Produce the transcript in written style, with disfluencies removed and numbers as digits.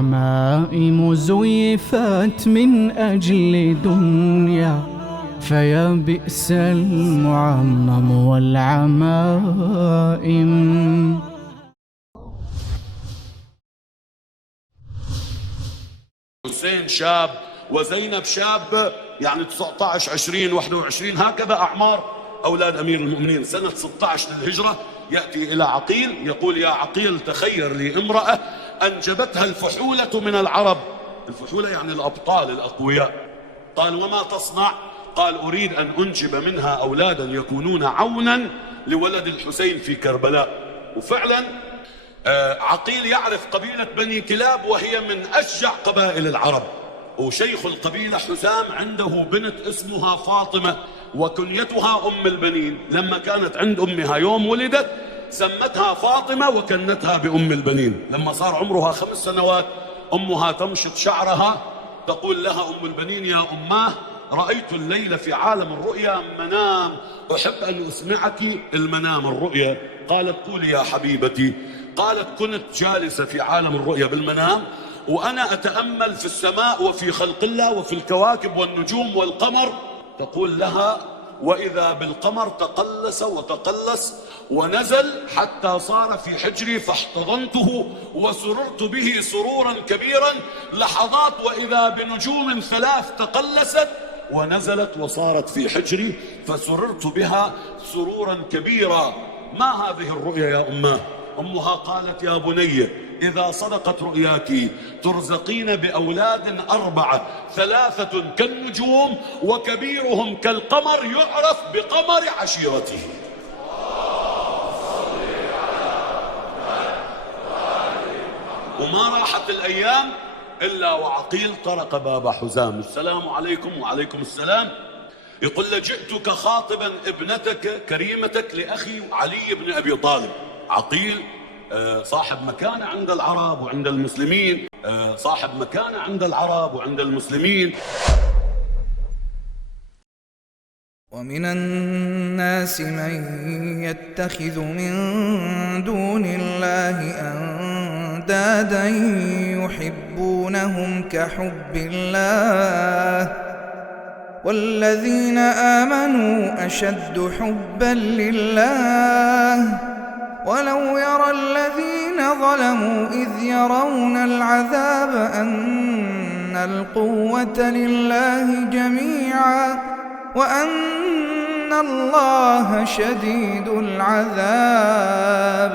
عمائم زيفت من أجل دنيا، فيا بئس المعمم والعمائم. حسين شاب وزينب شاب، يعني 19 20 21 هكذا أعمار أولاد أمير المؤمنين. سنة 16 للهجرة يأتي إلى عقيل يقول: يا عقيل تخير لي امرأة أنجبتها الفحولة من العرب. الفحولة يعني الأبطال الأقوياء. قال: وما تصنع؟ قال: أريد أن أنجب منها أولادا يكونون عونا لولد الحسين في كربلاء. وفعلا عقيل يعرف قبيلة بني كلاب، وهي من أشجع قبائل العرب. وشيخ القبيلة حسام عنده بنت اسمها فاطمة، وكنيتها أم البنين. لما كانت عند أمها يوم ولدت سمتها فاطمة وكنتها بأم البنين. لما صار عمرها 5 سنوات أمها تمشط شعرها تقول لها أم البنين: يا أماه، رأيت الليلة في عالم الرؤيا منام، أحب أن أسمعك المنام الرؤيا. قالت: قولي يا حبيبتي. قالت: كنت جالسة في عالم الرؤيا بالمنام وأنا أتأمل في السماء وفي خلق الله وفي الكواكب والنجوم والقمر. تقول لها: وإذا بالقمر تقلس وتقلس ونزل حتى صار في حجري، فاحتضنته وسررت به سرورا كبيرا. لحظات وإذا بنجوم 3 تقلست ونزلت وصارت في حجري، فسررت بها سرورا كبيرا. ما هذه الرؤيا يا أماه؟ أمها قالت: يا بني، إذا صدقت رؤياك ترزقين بأولاد 4، 3 كالنجوم وكبيرهم كالقمر يعرف بقمر عشيرته. وما راحت الأيام إلا وعقيل طرق باب حزام: السلام عليكم. وعليكم السلام. يقول له: جئتك خاطبا ابنتك كريمتك لأخي علي بن أبي طالب. عقيل صاحب مكانة عند العرب وعند المسلمين، صاحب مكانة عند العرب وعند المسلمين. ومن الناس من يتخذ من دون الله أندادا يحبونهم كحب الله، والذين آمنوا أشد حبا لله. ولو يرى الذين ظلموا إذ يرون العذاب أن القوة لله جميعا وأن الله شديد العذاب.